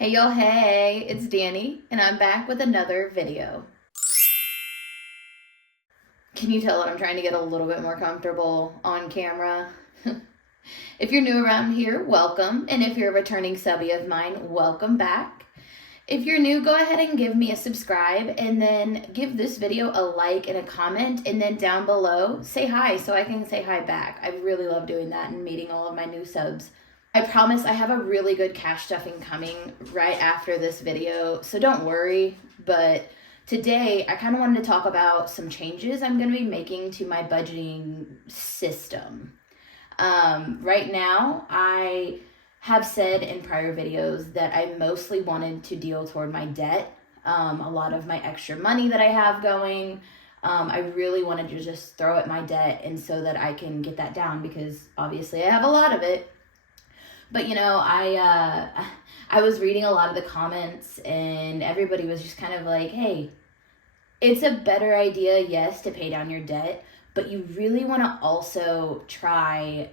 Hey yo, hey, it's Danny, and I'm back with another video. Can you tell that I'm trying to get a little bit more comfortable on camera? If you're new around here, welcome, and if you're a returning subby of mine, welcome back. If you're new, go ahead and give me a subscribe, and then give this video a like and a comment, and then down below, say hi so I can say hi back. I really love doing that and meeting all of my new subs. I promise I have a really good cash stuffing coming right after this video, so don't worry. But today, I kind of wanted to talk about some changes I'm going to be making to my budgeting system. Right now, I have said in prior videos that I mostly wanted to deal toward my debt. A lot of my extra money that I have going, I really wanted to just throw at my debt and so that I can get that down because obviously I have a lot of it. But I was reading a lot of the comments and everybody was just kind of like, hey, it's a better idea, yes, to pay down your debt, but you really want to also try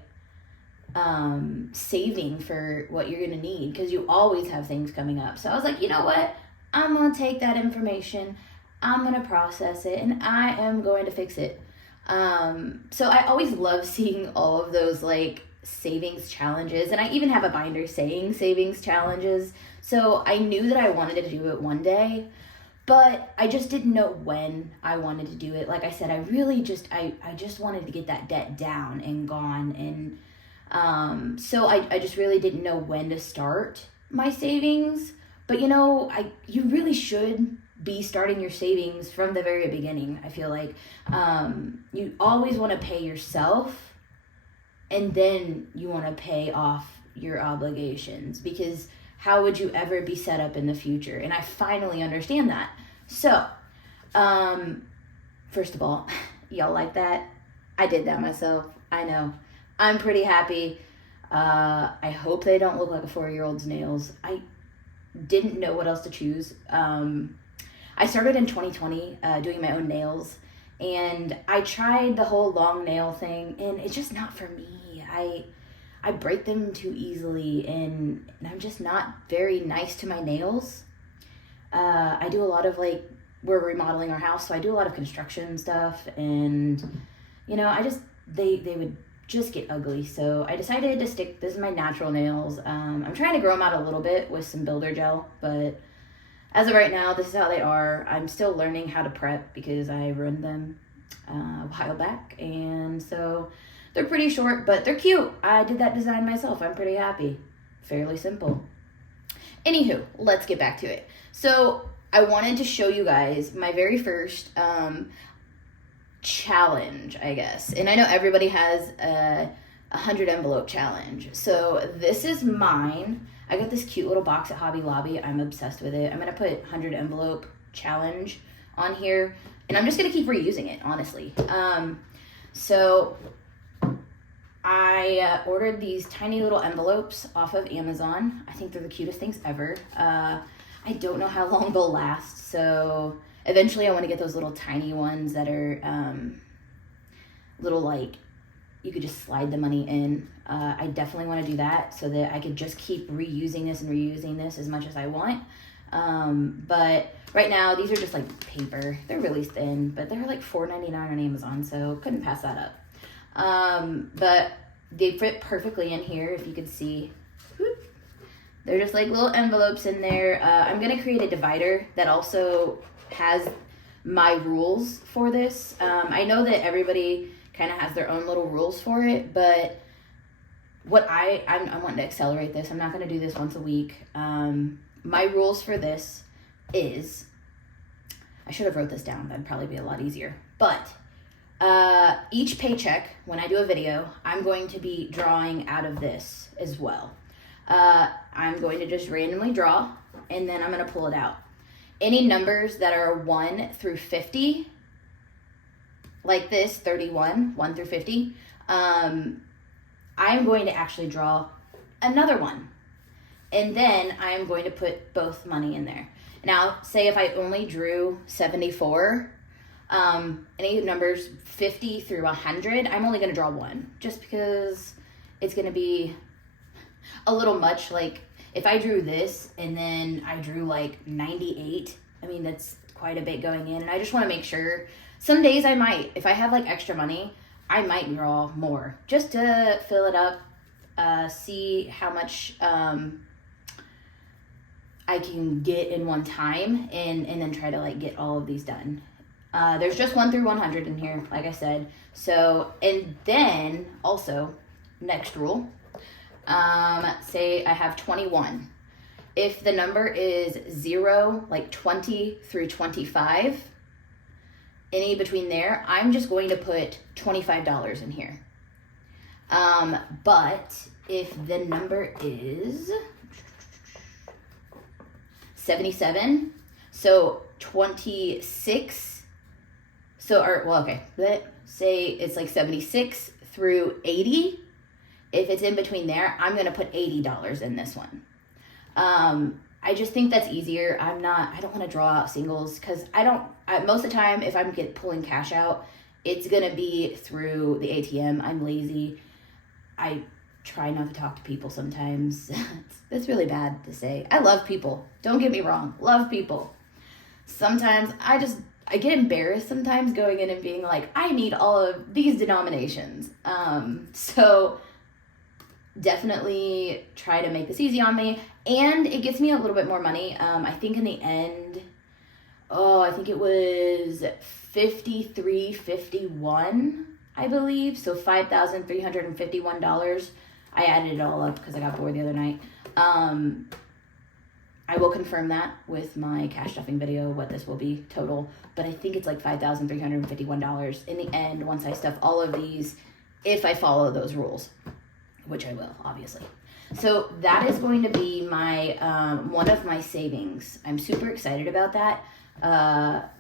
saving for what you're going to need because you always have things coming up. So I was like, you know what? I'm going to take that information, I'm going to process it, and I am going to fix it. So I always love seeing all of those savings challenges, and I even have a binder saying savings challenges. So I knew that I wanted to do it one day, but I just didn't know when I wanted to do it. Like I said, I really just wanted to get that debt down and gone, and so I just really didn't know when to start my savings. But you really should be starting your savings from the very beginning. I feel like you always want to pay yourself, and then you want to pay off your obligations, because how would you ever be set up in the future? And I finally understand that. So, first of all, y'all like that? I did that myself. I know. I'm pretty happy. I hope they don't look like a 4-year-old's nails. I didn't know what else to choose. I started in 2020 doing my own nails. And I tried the whole long nail thing, and it's just not for me. I break them too easily, and I'm just not very nice to my nails. I do a lot of we're remodeling our house, so I do a lot of construction stuff, and they would just get ugly. So I decided to stick. This is my natural nails. I'm trying to grow them out a little bit with some builder gel, but as of right now, this is how they are. I'm still learning how to prep because I ruined them a while back. And so they're pretty short, but they're cute. I did that design myself. I'm pretty happy. Fairly simple. Anywho, let's get back to it. So I wanted to show you guys my very first challenge, I guess. And I know everybody has a 100 envelope challenge. So this is mine. I got this cute little box at Hobby Lobby. I'm obsessed with it. I'm going to put 100 envelope challenge on here, and I'm just going to keep reusing it, honestly. So I ordered these tiny little envelopes off of Amazon. I think they're the cutest things ever. I don't know how long they'll last, so eventually I want to get those little tiny ones that are little you could just slide the money in. I definitely want to do that so that I could just keep reusing this and reusing this as much as I want. But right now, these are just paper. They're really thin, but they're $4.99 on Amazon, so couldn't pass that up. But they fit perfectly in here, if you could see. Whoop. They're just little envelopes in there. I'm going to create a divider that also has my rules for this. I know that everybody kind of has their own little rules for it, but what I'm wanting to accelerate this. I'm not going to do this once a week. My rules for this is, I should have wrote this down. That'd probably be a lot easier. But each paycheck, when I do a video, I'm going to be drawing out of this as well. I'm going to just randomly draw, and then I'm going to pull it out. Any numbers that are 1 through 50, like this, 31, 1 through 50, I'm going to actually draw another one. And then I'm going to put both money in there. Now, say if I only drew 74, any numbers 50 through 100, I'm only going to draw one, just because it's going to be a little much. if I drew this and then I drew like 98, I mean, that's quite a bit going in. And I just want to make sure, some days I might, if I have like extra money, I might draw more just to fill it up, see how much I can get in one time, and then try to like get all of these done. There's just 1 through 100 in here, like I said. So, and then also, next rule, say I have 21. If the number is 0, like 20 through 25, any between there, I'm just going to put $25 in here. But if the number is 77, so 26, so, or, well, okay, let's say it's like 76 through 80. If it's in between there, I'm going to put $80 in this one. I just think that's easier. I don't want to draw out singles because most of the time, if I'm pulling cash out, it's going to be through the ATM. I'm lazy. I try not to talk to people sometimes. It's really bad to say. I love people. Don't get me wrong. Love people. Sometimes I get embarrassed sometimes going in and being like, I need all of these denominations. So definitely try to make this easy on me. And it gets me a little bit more money. I think in the end, I think it was $53.51, I believe. So $5,351. I added it all up because I got bored the other night. I will confirm that with my cash stuffing video, what this will be total. But I think it's like $5,351 in the end once I stuff all of these, if I follow those rules, which I will, obviously. So that is going to be my one of my savings. I'm super excited about that.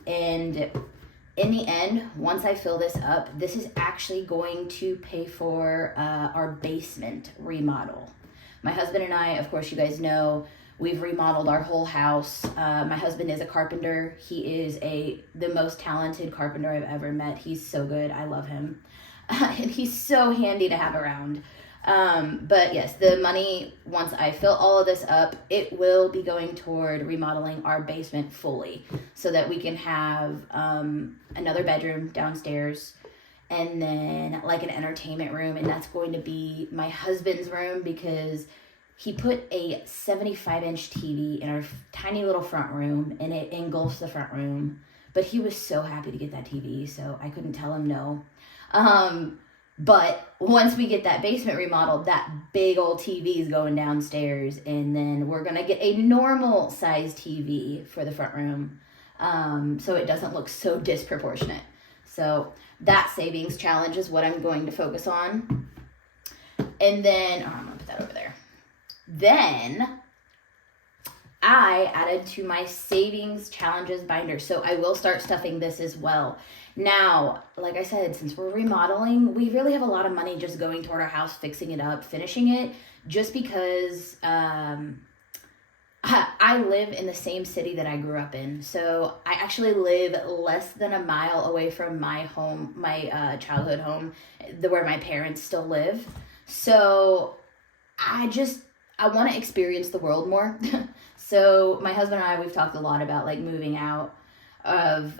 And in the end, once I fill this up, this is actually going to pay for our basement remodel. My husband and I, of course, you guys know, we've remodeled our whole house. My husband is a carpenter. He is the most talented carpenter I've ever met. He's so good. I love him. And he's so handy to have around. But yes, the money, once I fill all of this up, it will be going toward remodeling our basement fully so that we can have another bedroom downstairs and then like an entertainment room. And that's going to be my husband's room because he put a 75-inch TV in our tiny little front room and it engulfs the front room. But he was so happy to get that TV, so I couldn't tell him no. But once we get that basement remodeled, that big old TV is going downstairs, and then we're going to get a normal size TV for the front room, so it doesn't look so disproportionate. So that savings challenge is what I'm going to focus on. And then, I'm going to put that over there. Then I added to my savings challenges binder, so I will start stuffing this as well. Now, like I said, since we're remodeling, we really have a lot of money just going toward our house, fixing it up, finishing it, just because I live in the same city that I grew up in. So I actually live less than a mile away from my home, my childhood home, where my parents still live. So I want to experience the world more. So my husband and I, we've talked a lot about like moving out of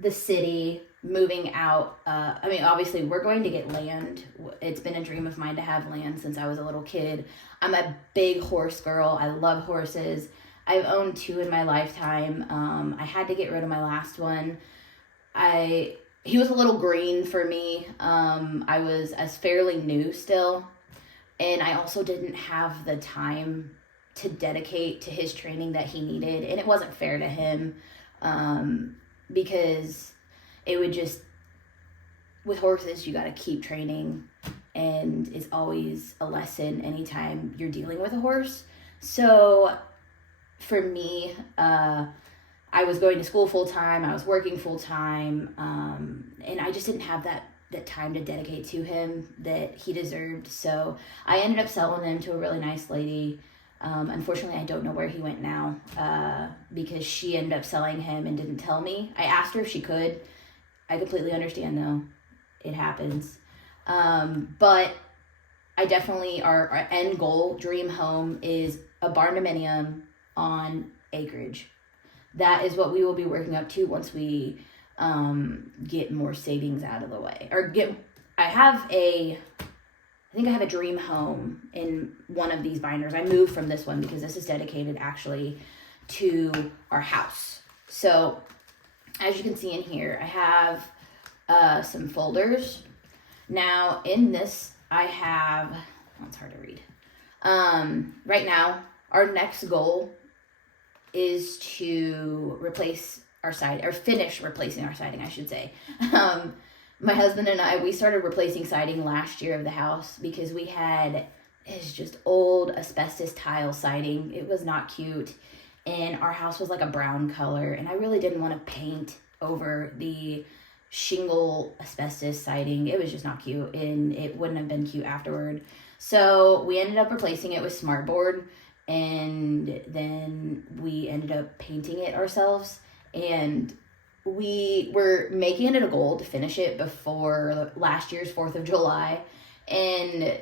the city, moving out. I mean, obviously we're going to get land. It's been a dream of mine to have land since I was a little kid. I'm a big horse girl. I love horses. I've owned 2 in my lifetime. I had to get rid of my last one. He was a little green for me. I was fairly new still. And I also didn't have the time to dedicate to his training that he needed. And it wasn't fair to him because it would just, with horses, you got to keep training. And it's always a lesson anytime you're dealing with a horse. So for me, I was going to school full time. I was working full time. And I just didn't have that time to dedicate to him that he deserved. So I ended up selling him to a really nice lady. Unfortunately, I don't know where he went now because she ended up selling him and didn't tell me. I asked her if she could. I completely understand though. It happens. But I definitely, our end goal, dream home is a barn dominium on acreage. That is what we will be working up to once we get more savings out of the way. I think I have a dream home in one of these binders. I moved from this one because this is dedicated actually to our house. So as you can see in here, I have some folders. Now in this, I have, oh, it's hard to read. Right now, our next goal is to replace our siding, or finish replacing our siding, I should say. My husband and I, we started replacing siding last year of the house because it's just old asbestos tile siding. It was not cute. And our house was like a brown color. And I really didn't want to paint over the shingle asbestos siding. It was just not cute. And it wouldn't have been cute afterward. So we ended up replacing it with smartboard. And then we ended up painting it ourselves. And we were making it a goal to finish it before last year's 4th of July. And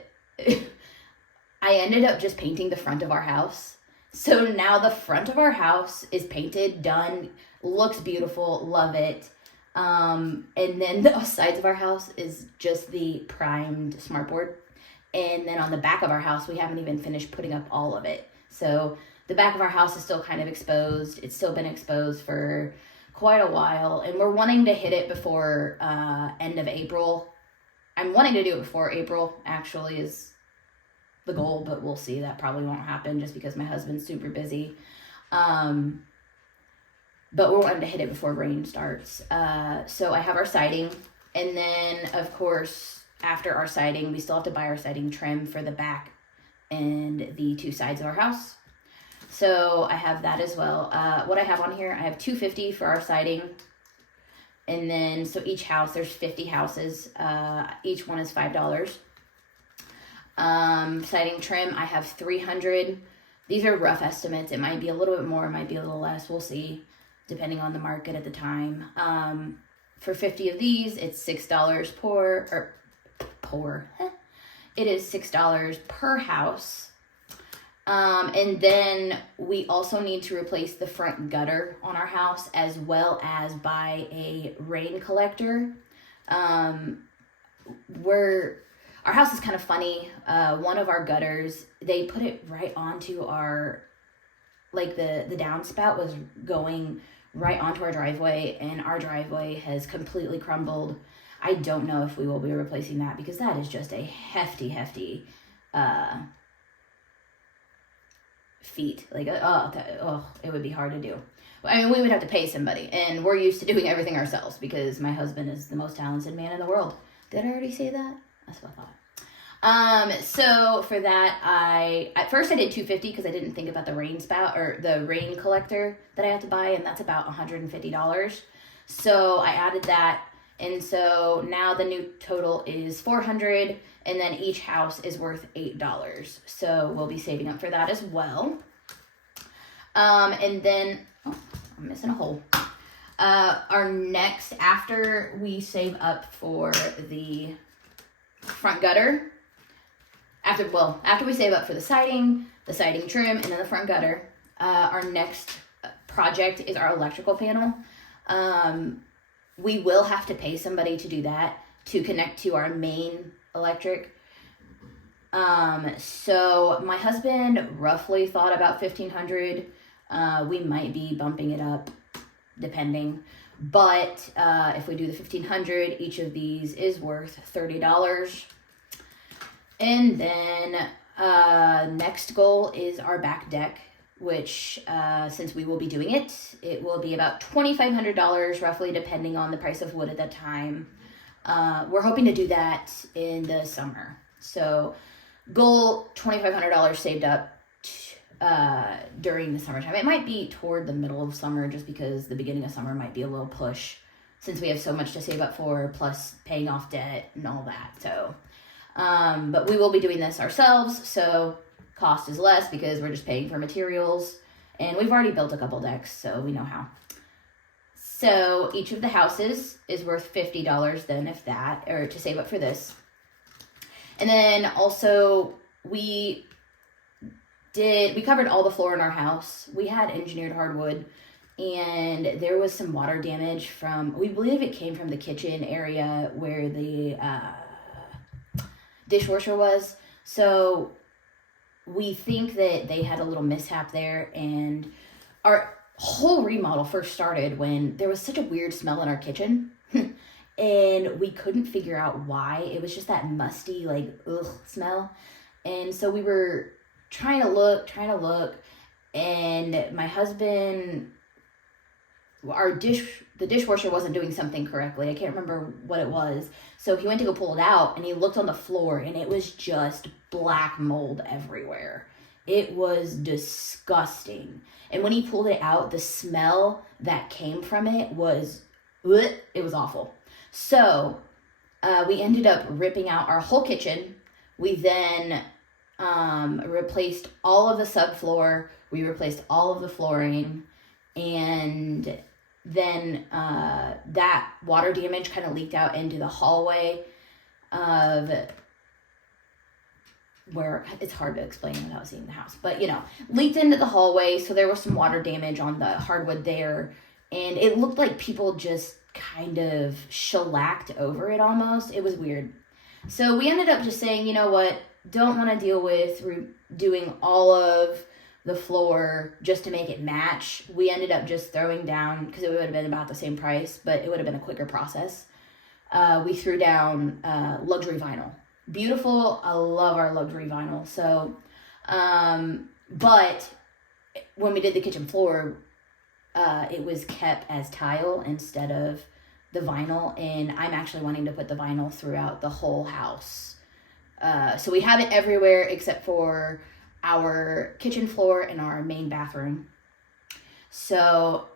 I ended up just painting the front of our house. So now the front of our house is painted, done, looks beautiful, love it. And then the sides of our house is just the primed smartboard. And then on the back of our house, we haven't even finished putting up all of it. So the back of our house is still kind of exposed. It's still been exposed for quite a while, and we're wanting to hit it before end of April. I'm wanting to do it before April, actually, is the goal, but we'll see. That probably won't happen just because my husband's super busy. But we're wanting to hit it before rain starts. So I have our siding, and then, of course, after our siding, we still have to buy our siding trim for the back and the 2 sides of our house. So I have that as well. What I have on here, I have $250 for our siding. And then, so each house, there's 50 houses. Each one is $5. Siding trim, I have $300. These are rough estimates. It might be a little bit more, it might be a little less. We'll see, depending on the market at the time. For 50 of these, it's $6 It is $6 per house. And then we also need to replace the front gutter on our house, as well as buy a rain collector. Our house is kind of funny. One of our gutters, they put it right onto our, like the downspout was going right onto our driveway, and our driveway has completely crumbled. I don't know if we will be replacing that because that is just a hefty feat. Like, it would be hard to do. I mean, we would have to pay somebody, and we're used to doing everything ourselves because my husband is the most talented man in the world. Did I already say that? That's what I thought. So for that, at first I did $250 because I didn't think about the rain spout or the rain collector that I have to buy, and that's about $150. So I added that, and so now the new total is $400. And then each house is worth $8. So we'll be saving up for that as well. And then, I'm missing a hole. Our next, after we save up for the front gutter, after we save up for the siding trim, and then the front gutter, our next project is our electrical panel. We will have to pay somebody to do that, to connect to our main electric. So my husband roughly thought about $1,500. We might be bumping it up depending, but if we do the $1,500, each of these is worth $30. And then next goal is our back deck, which since we will be doing it, it will be about $2,500 roughly, depending on the price of wood at that time. We're hoping to do that in the summer. So goal, $2,500 saved up during the summertime. It might be toward the middle of summer just because the beginning of summer might be a little push since we have so much to save up for, plus paying off debt and all that. So, but we will be doing this ourselves. So cost is less because we're just paying for materials, and we've already built a couple decks, so we know how. So each of the houses is worth $50 then, if that, or to save up for this. And then also we covered all the floor in our house. We had engineered hardwood, and there was some water damage we believe it came from the kitchen area where the dishwasher was. So we think that they had a little mishap there, and our whole remodel first started when there was such a weird smell in our kitchen. And we couldn't figure out why. It was just that musty, like, ugh smell. And so we were trying to look, and my husband, the dishwasher wasn't doing something correctly. I can't remember what it was. So he went to go pull it out, and he looked on the floor, and it was just black mold everywhere. It was disgusting. And when he pulled it out, the smell that came from it was awful. So we ended up ripping out our whole kitchen. We then replaced all of the subfloor. We replaced all of the flooring. And then that water damage kind of leaked out into the hallway of where, it's hard to explain without seeing the house, but leaked into the hallway. So there was some water damage on the hardwood there. And it looked like people just kind of shellacked over it almost. It was weird. So we ended up just saying, you know what, don't want to deal with doing all of the floor just to make it match. We ended up just throwing down, because it would have been about the same price, but it would have been a quicker process. We threw down luxury vinyl. Beautiful. I love our luxury vinyl. So, but when we did the kitchen floor, it was kept as tile instead of the vinyl, and I'm actually wanting to put the vinyl throughout the whole house. So we have it everywhere except for our kitchen floor and our main bathroom. So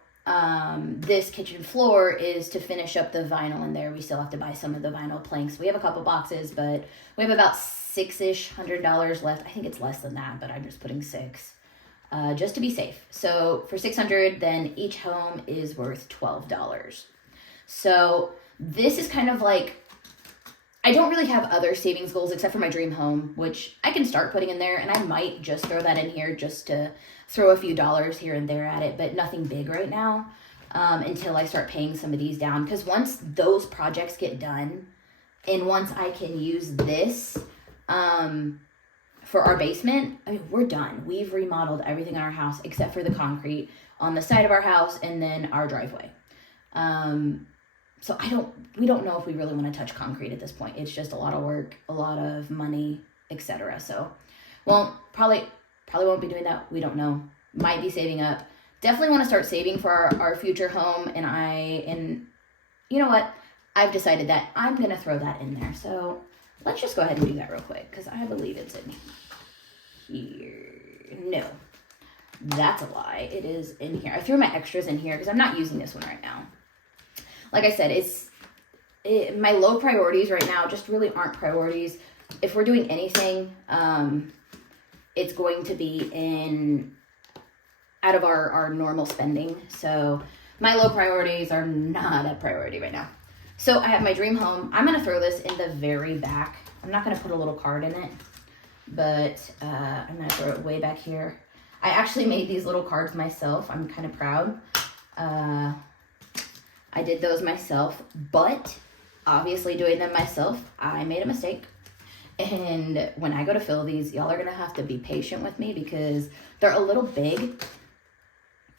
this kitchen floor is to finish up the vinyl in there. We still have to buy some of the vinyl planks. We have a couple boxes, but we have about $600 left. I think it's less than that, but I'm just putting $6. Just to be safe. So for $600, then each home is worth $12. So this is kind of like, I don't really have other savings goals except for my dream home, which I can start putting in there, and I might just throw that in here just to throw a few dollars here and there at it, but nothing big right now until I start paying some of these down. Because once those projects get done, and once I can use this, for our basement, I mean, we're done. We've remodeled everything in our house except for the concrete on the side of our house and then our driveway. So we don't know if we really want to touch concrete at this point. It's just a lot of work, a lot of money, etc. So, probably won't be doing that. We don't know. Might be saving up. Definitely want to start saving for our future home. And you know what? I've decided that I'm going to throw that in there. So let's just go ahead and do that real quick, because I believe it's in here. No, that's a lie. It is in here. I threw my extras in here because I'm not using this one right now. Like I said, my low priorities right now just really aren't priorities. If we're doing anything, it's going to be out of our normal spending. So my low priorities are not a priority right now. So I have my dream home. I'm going to throw this in the very back. I'm not going to put a little card in it, but I'm going to throw it way back here. I actually made these little cards myself. I'm kind of proud. I did those myself, but obviously doing them myself, I made a mistake. And when I go to fill these, y'all are going to have to be patient with me because they're a little big.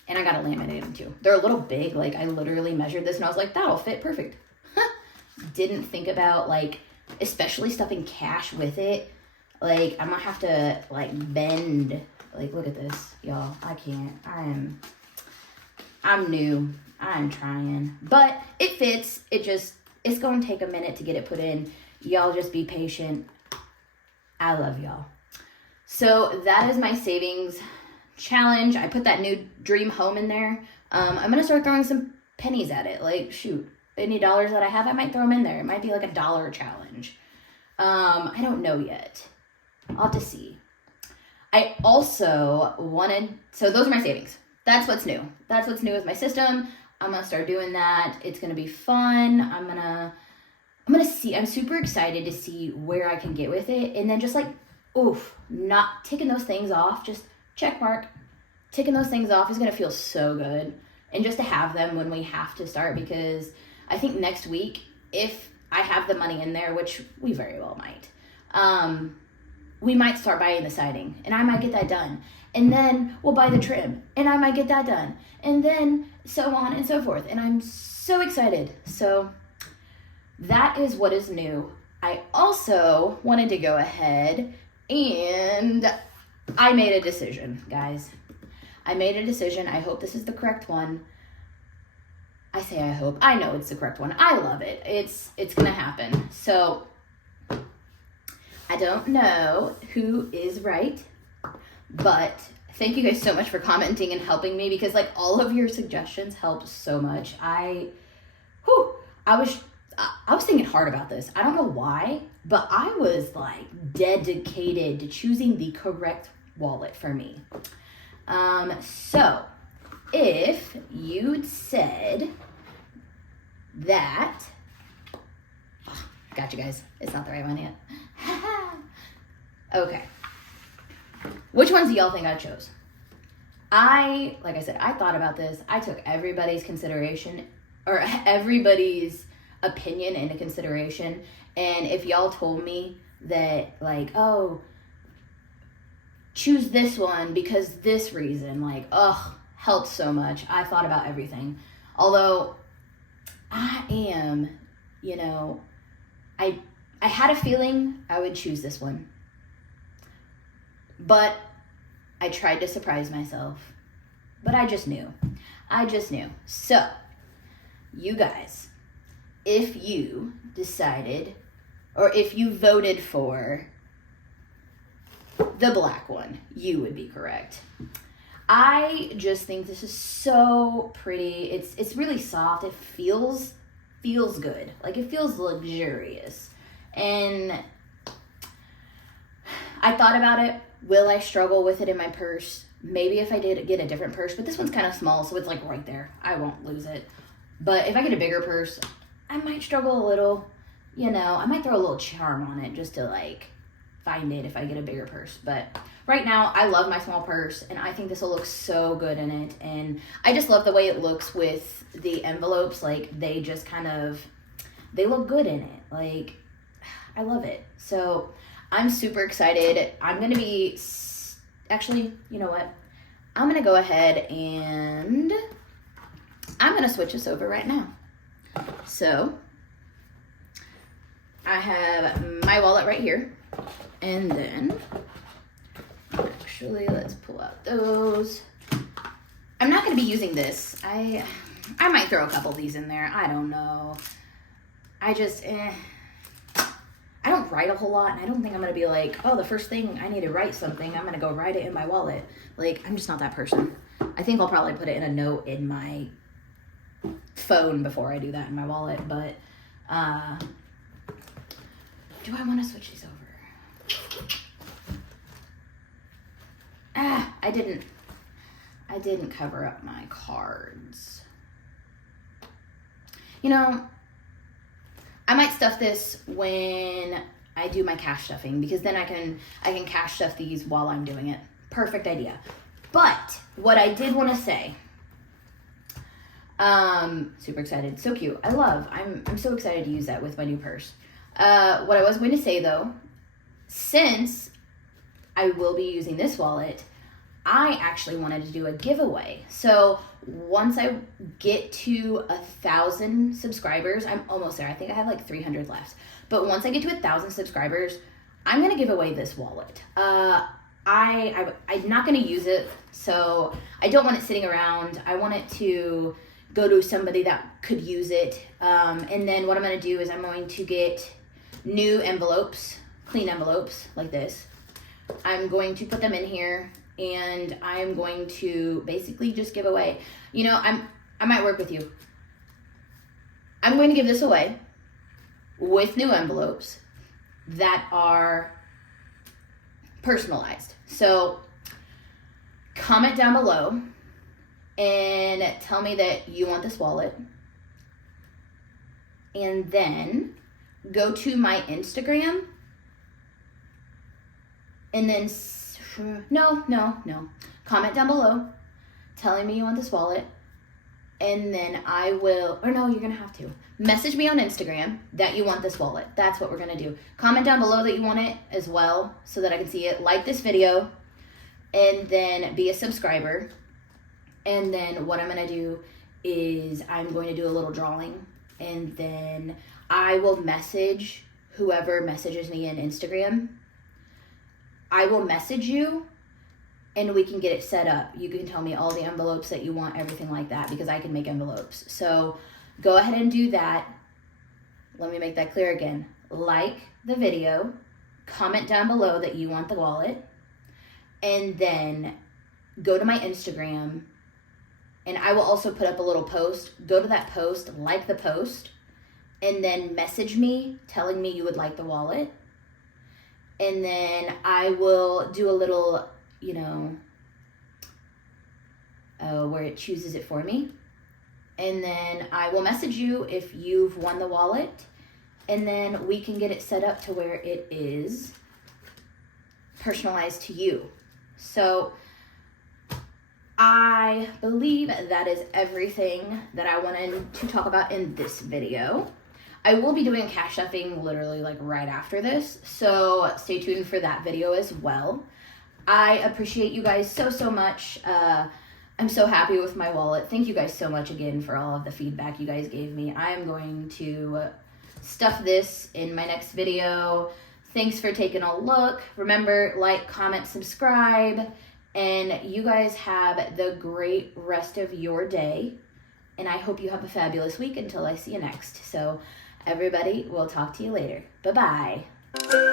And I got to laminate them too. They're a little big. Like, I literally measured this and I was like, that'll fit perfect. Didn't think about, like, especially stuffing cash with it. Like, I'm going to have to, like, bend. Like, look at this, y'all. I can't. I'm new. I'm trying. But it fits. It's going to take a minute to get it put in. Y'all just be patient. I love y'all. So that is my savings challenge. I put that new dream home in there. I'm going to start throwing some pennies at it. Like, shoot, any dollars that I have, I might throw them in there. It might be like a $1 challenge. I don't know yet. I'll have to see. I also so those are my savings. That's what's new. That's what's new with my system. I'm going to start doing that. It's going to be fun. I'm going to see. I'm super excited to see where I can get with it. And then just like, not taking those things off, just check mark. Ticking those things off is going to feel so good. And just to have them when we have to start, because I think next week, if I have the money in there, which we very well might, we might start buying the siding, and I might get that done. And then we'll buy the trim, and I might get that done. And then so on and so forth. And I'm so excited. So that is what is new. I also wanted to go ahead and I made a decision, guys. I made a decision. I hope this is the correct one. I say I hope. I know it's the correct one. I love it. It's going to happen. So I don't know who is right, but thank you guys so much for commenting and helping me, because like all of your suggestions helped so much. I was thinking hard about this. I don't know why, but I was like dedicated to choosing the correct wallet for me. So if you'd said that, got you guys. It's not the right one yet. Okay. Which ones do y'all think I chose? Like I said, I thought about this. I took everybody's consideration, or everybody's opinion into consideration. And if y'all told me that, like, oh, choose this one because this reason, like, helped so much. I thought about everything. Although I am, I had a feeling I would choose this one. But I tried to surprise myself. But I just knew. So, you guys, if you decided, or if you voted for the black one, you would be correct. I just think this is so pretty. It's really soft. It feels good. Like, it feels luxurious. And I thought about it. Will I struggle with it in my purse? Maybe if I did get a different purse, but this one's kind of small, so it's like right there. I won't lose it. But if I get a bigger purse, I might struggle a little. I might throw a little charm on it just to like find it if I get a bigger purse. But right now, I love my small purse, and I think this will look so good in it. And I just love the way it looks with the envelopes. Like, they just they look good in it. Like, I love it. So I'm super excited. I'm going to be, actually, you know what? I'm going to go ahead and I'm going to switch this over right now. So I have my wallet right here. And then, actually, let's pull out those. I'm not going to be using this. I might throw a couple of these in there. I don't know. I just, I don't write a whole lot, and I don't think I'm going to be like, oh, the first thing I need to write something, I'm going to go write it in my wallet. Like, I'm just not that person. I think I'll probably put it in a note in my phone before I do that in my wallet, but do I want to switch these over? I didn't cover up my cards. I might stuff this when I do my cash stuffing, because then I can cash stuff these while I'm doing it. Perfect idea. But what I did want to say, super excited, so cute. I'm so excited to use that with my new purse. What I was going to say though, since I will be using this wallet, I actually wanted to do a giveaway. So once I get to 1,000 subscribers, I'm almost there. I think I have like 300 left. But once I get to 1,000 subscribers, I'm going to give away this wallet. I'm not going to use it, so I don't want it sitting around. I want it to go to somebody that could use it. And then what I'm going to do is I'm going to get new envelopes, clean envelopes like this. I'm going to put them in here, and I'm going to basically just give away. I might work with you. I'm going to give this away with new envelopes that are personalized. So comment down below and tell me that you want this wallet. And then go to my Instagram and then No. Comment down below telling me you want this wallet. And then I will, or no, you're going to have to. Message me on Instagram that you want this wallet. That's what we're going to do. Comment down below that you want it as well so that I can see it. Like this video. And then be a subscriber. And then what I'm going to do is I'm going to do a little drawing. And then I will message whoever messages me in Instagram. I will message you. And we can get it set up. You can tell me all the envelopes that you want, everything like that, because I can make envelopes. So go ahead and do that. Let me make that clear again. Like the video, comment down below that you want the wallet, and then go to my Instagram, and I will also put up a little post. Go to that post, like the post, and then message me telling me you would like the wallet. And then I will do a little, where it chooses it for me. And then I will message you if you've won the wallet. And then we can get it set up to where it is personalized to you. So I believe that is everything that I wanted to talk about in this video. I will be doing cash stuffing literally like right after this. So stay tuned for that video as well. I appreciate you guys so much. I'm so happy with my wallet. Thank you guys so much again for all of the feedback you guys gave me. I am going to stuff this in my next video. Thanks for taking a look. Remember, like, comment, subscribe, and you guys have the great rest of your day. And I hope you have a fabulous week until I see you next. So everybody, we'll talk to you later. Bye-bye.